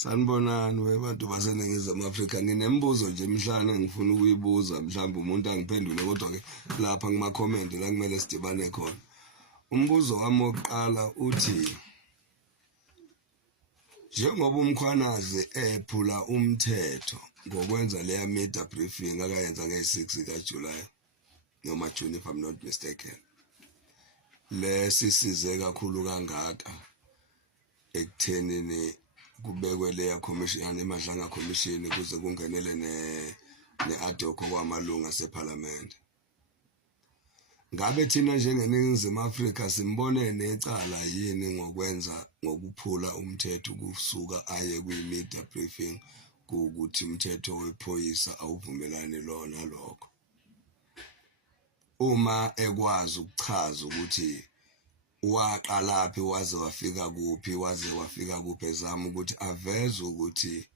Sanibonani webantu baseNingizimu Afrika. Nginembuzo nje emhlanje engifuna ukuyibuza, mhlawumbe umuntu angiphendule, kodwa ke lapha kuma-comment la kumele sidibane khona. Umbuzo wami wokuqala uthi, njengoba umkhwanazi ephula umthetho ngokwenza leya media briefing akayenza nge-6 kaJulayi noma June if I'm not mistaken, lesisize kakhulu kangaka ekuthenini kubekwe leya commission emadlanga commission ukuze kungenele ne-ad hoc kwamalunga aseParliament. Ngabe thina njengeNingizimu Afrika simbone necala yini ngokuphula umthetho kusuka aye kwi-media briefing ukuthi umthetho wephoyisa awuvumelani lona lokho? Uma ekwazi ukuchaza ukuthi waqalaphi waze wafika kuphi ezama ukuthi aveze ukuthi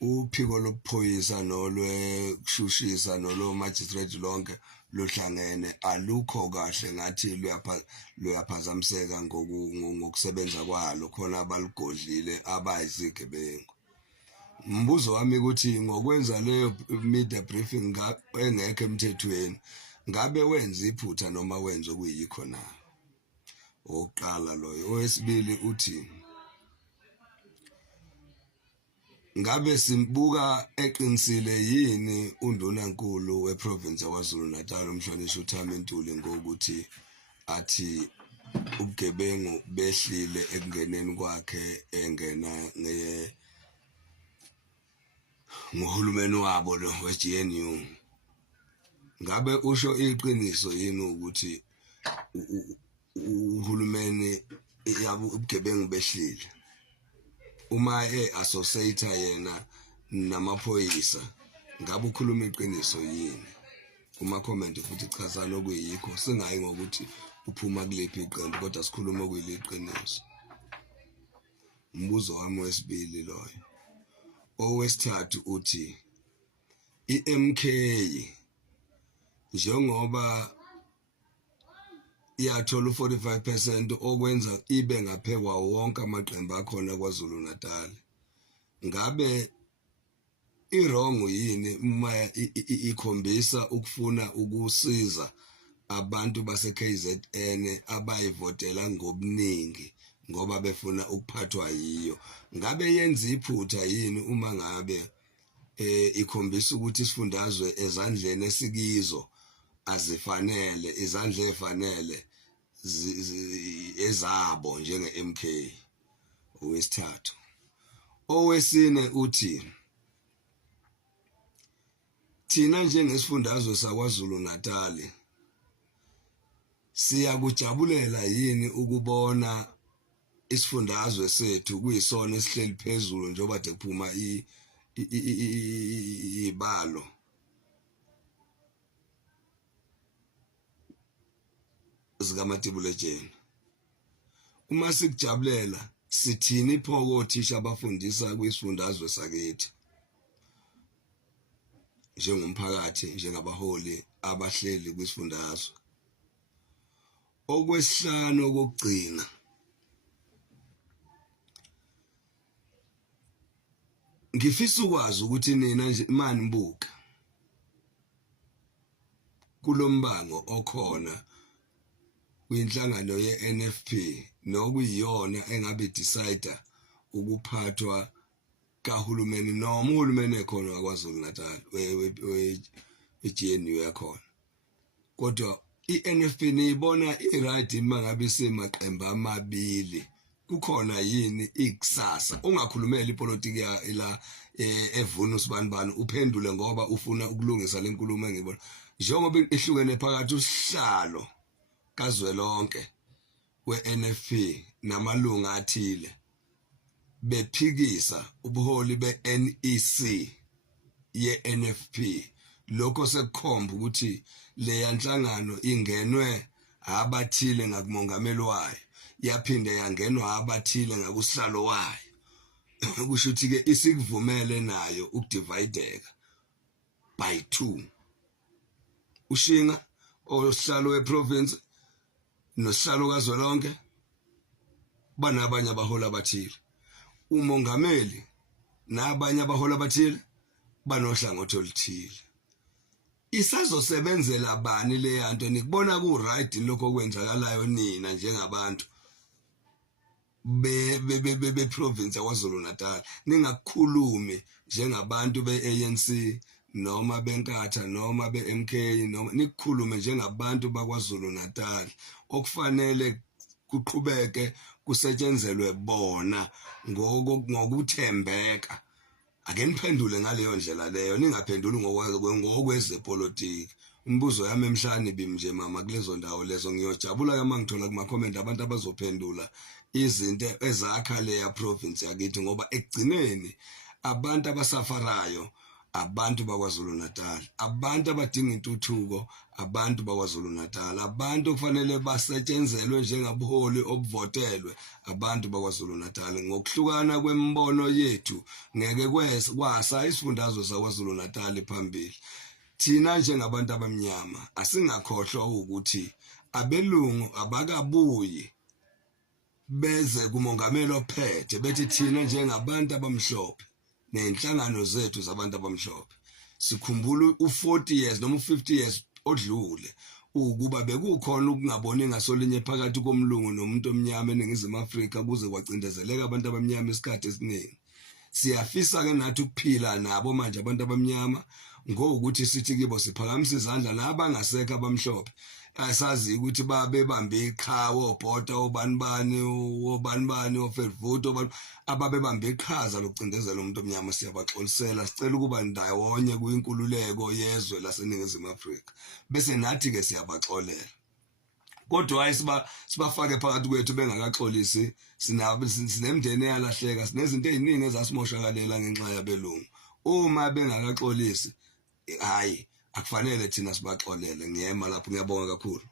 uphiko lobuphoyisa nolweshushisa nolomagistrate lonke luhlangene alukho kahle, ngathi luyaphazamiseka ngokusebenza kwalo, khona abaligodlile abayizigebengu. Umbuzo wami ukuthi ngokwenza leyo media briefing engekho emthethweni, ngabe wenza iphutha noma wenza okuyikho na? Oqala loyo. Owesibili uthi, ngabe simbuka eqinisile yini undunankulu weprovince yaKwaZulu Natal umhlonishwa uThami Ntuli ngokuthi athi ubugebengu behlile ekungeneni kwakhe engena ngohulumeni wabo lo we-GNU? Ngabe usho iqiniso yini ukuthi uhulumeni yabo ubugebengu behlile? Uma associate yena namaphoyisa, ngabe ukhuluma iqiniso yini? Uma comment futhi chaza lokuyikho, singayi ngokuthi uphuma kulephi iqembu kodwa sikhuluma okuyiqiniso. Umbuzo wami wesibili loyo. Owesithathu uthi, iMK njengoba iyathola u-45% okwenza ibe ngaphekwa wonke amaqembu akhona kwaZulu Natal, ngabe irongo yini uma ikhombisa ukufuna ukusiza abantu base-KZN abayivotela ngobuningi ngoba befuna ukuphathwa yiyo? Ngabe yenza iphutha yini uma ngabe ikhombisa ukuthi isifundazwe ezandleni esikizo azifanele, izandla ezifanele ezabo njenge-MK? Owesithathu. Owesine uthi, thina njengesifundazwe sakwaZulu Natal siyakujabulela yini ukubona isifundazwe sethu kuyisona esihleli phezulu njengoba kade kuphuma ibalo zikaMatibulejeni? Uma sikujabulela, sithini iphoko othisha abafundisa kwisifundazwe sakithi njengomphakathi, njengabaholi abahleli kwisifundazwe? Okwesihlanu okugcina, ngifisa ukwazi ukuthi nina nje mani mbuka kulombango okhona kwinhlangano ye-NFP nokuyiyona engabe decide ukuphathwa kahulumeni noma uhulumeni ekhona kwaZulu Natal we-GNU yakhona, kodwa i-NFP niyibona i-right mangabe semaqembu amabili? Kukhona yini ikusasa? Ungakhulumela ipolitiki la evuna usibanibani, uphendule ngoba ufuna ukulungisa lenkulumo engibona njengoba ihlukene phakathi usihlalo kazwelonke we-NFP namalunga athile bephikisa ubuholi be-NEC ye-NFP. Lokho sekukhomba ukuthi leya nhlangano ingenwe abathile ngakumongameli wayo, yaphinde yangenwa abathile ngakusihlalo wayo. Kusho ukuthi-ke isikuvumele nayo ukudivideka by 2. Ushinga osihlalo weprovince nosihlalo kazwelonke banabanye abaholi abathile. umongameli nabanye abahola abathile banohlangothi oluthile. Isazosebenzela bani le yanto? Nikubona ku right lokho okwenzakalayo nina njengabantu be province yaKwaZulu Natal? Ningakukhulumi njengabantu beANC noma benkatha noma beMK, noma nikukhulume njengabantu bakwaZulu Natal okufanele kuqhubeke kusetshenzelwe bona ngokuthembeka. Ake niphendule ngaleyo ndlela leyo, ningaphenduli ngokwezepolitiki. Umbuzo yami emhlanje bimnje mama kulezo ndawo lezo. Ngiyojabula ke mangithola kuma comment abantu abazophendula izinto ezakha leya province yakithi, ngoba ekugcineni abantu abasafarayo abantu bakwaZulu Natal, abantu abadinga intuthuko abantu bakwaZulu Natal, abantu kufanele basetshenzelwe njengabuholi obuvotelwe abantu bakwaZulu Natal. Ngokuhlukana kwembono yethu ngeke kwasa isifundazwe sakwaZulu Natal phambili. Thina njengabantu abamnyama asingakhohlwa ukuthi abelungu abakabuyi beze kumongameli ophethe bethi thina njengabantu abamhlophe nenhlangano zethu zabantu abamhlophe sikhumbula u40 years noma u50 years odlule ukuba bekukhona ukungaboni ngasolinye phakathi komlungu nomuntu omnyama eNingizimu Afrika kuze kwacindezeleka abantu abamnyama isikhathi esiningi. Siyafisa ke nathi ukuphila nabo manje abantu abamnyama ngokuthi sithi kibo siphakamisa izandla nabangasekho abamhlophe. Asazi ukuthi babebambe iqhawe obhota obanibani ofedvuto ababebambe iqhaza lokucindezela umuntu omnyama. Siyabaxolisela, sicela ukuba ndawonye kuyinkululeko yezwe laseNingizimu Afrika bese nathi ke siyabaxolela. Kodwa hayi sibafake phakathi kwethu bengakaxolisi. Sinemndeni eyalahleka, sinezinto eziningi ezasimoshakalela ngenxa yabelungu. Uma bengakaxolisi hayi akufanele thina sibaxolele. Ngiyema lapho, ngiyabonga kakhulu.